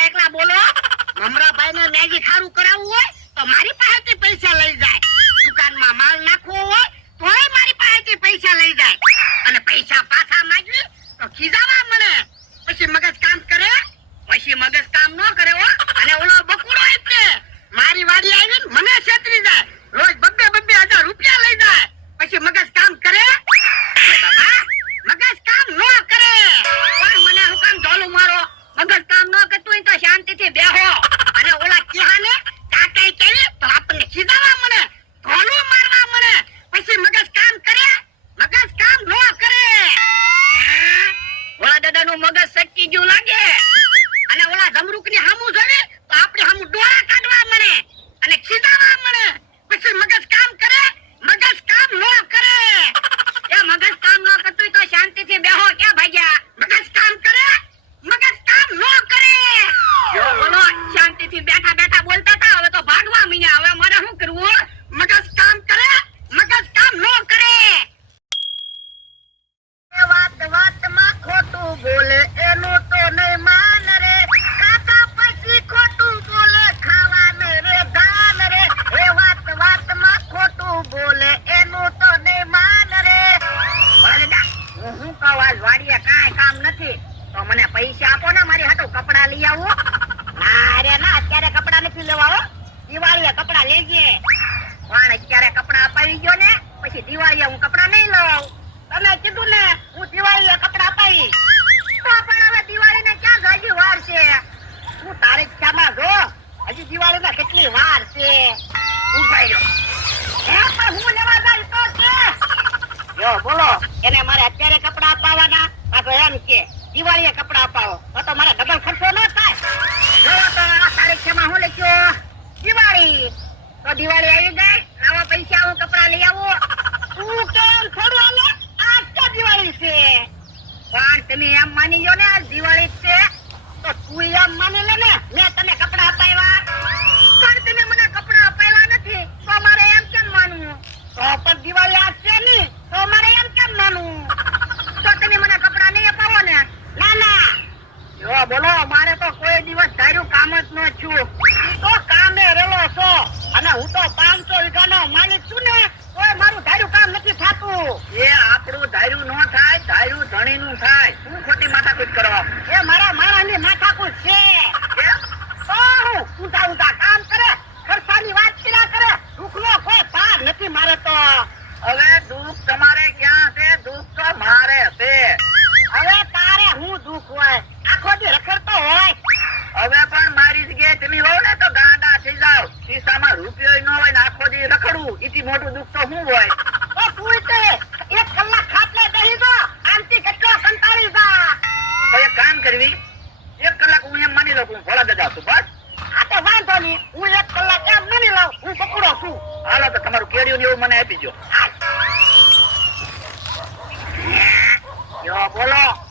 બોલો. મમરાભાઈ ને મેગી ખારું કરાવવું હોય તો મારી પાસેથી પૈસા લઈ જાય. દુકાનમાં માલ નાખવો હોય તોય મારી પાસેથી પૈસા લઈ જાય. અને પૈસા પાછા માંગવી તો ખીજાવા મળે. પછી મગજ કામ કરે. પછી મગજ કામ ન કરે હો. અને ઓલો બકુડો હોય મારી વાડી આવીને મને છેતરી જાય. રોજ બબ્બે બબ્બે હજાર રૂપિયા લઈ જાય પછી મગજ કામ કરે એ બાબા, મગજ કામ ન કરે પણ મને હું કામ ઢોલું મારો મગજ કામ ન કરતું હોય તો શાંતિથી બેહો અને ઓલા ચિહાને કાકાઈ કેવી તો આપણને ખીજાવા મળે ઢોલું મારવા મળે પછી મગજ કામ કરે મગજ કામ ન કરે હે? ઓલા દાદાનું મગજ સટકી ગયું લાગે અને ઓલા જમરૂકની હામું જોવે તો આપણે હામું ડોળા કાઢવા મળે અને ખીજાવા મળે પછી મગજ કામ કરે મગજ કામ ન કરે એ મગજ કામ ન કરતું હોય તો શાંતિથી બેહો ક્યાં ભાગ્યા મગજ કામ કરે મગજ કામ ન કરે જો બોલો શાંતિથી બેઠા બેઠા બોલતા હતા, હવે તો ભાગવા મીયા. હવે મારે શું કરવું મગજ કામ કરે, મગજ કામ ન કરે. વાત વાત વાતમાં ખોટું બોલે, એનું તો નહીં માન રે. કાકા પછી ખોટું બોલે, ખાવાને રે ધાન રે. એ વાત વાતમાં ખોટું બોલે, એનું તો નહીં માન રે. હું કહું, આજ વાડીએ કાંઈ કામ નથી. તો મને પૈસા આપો ને, મારી હાટુ કપડા લઈ આવો ના રે ના અત્યારે કપડા નથી લેવા દિવાળીએ કપડા લેજે. પણ અત્યારે કપડા અપાવી ગયો ને? પછી દિવાળીએ હું કપડા નહીં લઉં. તમે કીધું ને, હું દિવાળીએ કપડા અપાવી પણ હવે દિવાળીને ક્યાં જાજી વાર છે? હું તારીખ શામાં જો હજી દિવાળીને કેટલી વાર છે? ઉભાઈ પણ હું લેવા જાય બોલો, એને મારે અત્યારે કપડા અપાવવાના તો એમ કે, દિવાળીએ કપડા અપાવો. તો મારા ડબલ ખર્ચો ન થાય. લખ્યો દિવાળી. તો દિવાળી આવી ગઈ નવા પૈસા આવું કપડા લઈ આવું. તું કેમ થોડું હાલે આજ તો દિવાળી છે. પણ તમે એમ માની ગયો ને, આજ દિવાળી છે. તો તું એમ માની લે ને, મેં તને કપડા અપાવ્યા પણ તમે મને કપડા અપાવ્યા નથી તો મારે એમ કેમ માનવું તો પણ દિવાળી આજ છે ની તો મારે એમ કેમ માનવું તો તમે મને કપડા નહીં અપાવો ને ના ના જો બોલો મારે તો કોઈ દિવસ ધાર્યું કામ જ ન છું ઈ તો કામે રેલો છો અને હું તો પાંચસો વીઘાનો માલિક છું ને કોઈ મારું ધાર્યું કામ નથી થતું. એ આપણું ધાર્યું ન થાય ધાર્યું ધણીનું થાય. શું ખોટી માથાકૂટ કરવા એ મારા માણસની માથાકૂટ છે. ઊંચા ઊંધા ઊંધા કામ કરે ખર્ચાની વાત કર્યા કરે દુઃખનો કોઈ પાર નથી મારે તો. હવે દુઃખ તમારે ક્યાં છે દુઃખ તો મારે છે હવે તારે હું દુઃખ હોય આખો દી રખડતો હોય હવે પણ મારી જગ્યાએ તમે હોવ ને તો ગાંડા થઈ જાવ ખિસ્સામાં રૂપિયો ન હોય ને આખો દી રખડવું મોટું દુઃખ તો શું હોય? તો તું તે એક કલાક ખાટલે બેહી દો આમથી કેટલો કંટાળી જા. તો એક કામ કરવી. એક કલાક હું એમ માની લઉં ભોળા દાદા છું બસ. આ તો વાંધો નહીં. હું એક કલાક એમ માની લઉં. હું પકડો છું. હાલો તો તમારું કેડિયું લેવું એવું મને આપી દો બોલો.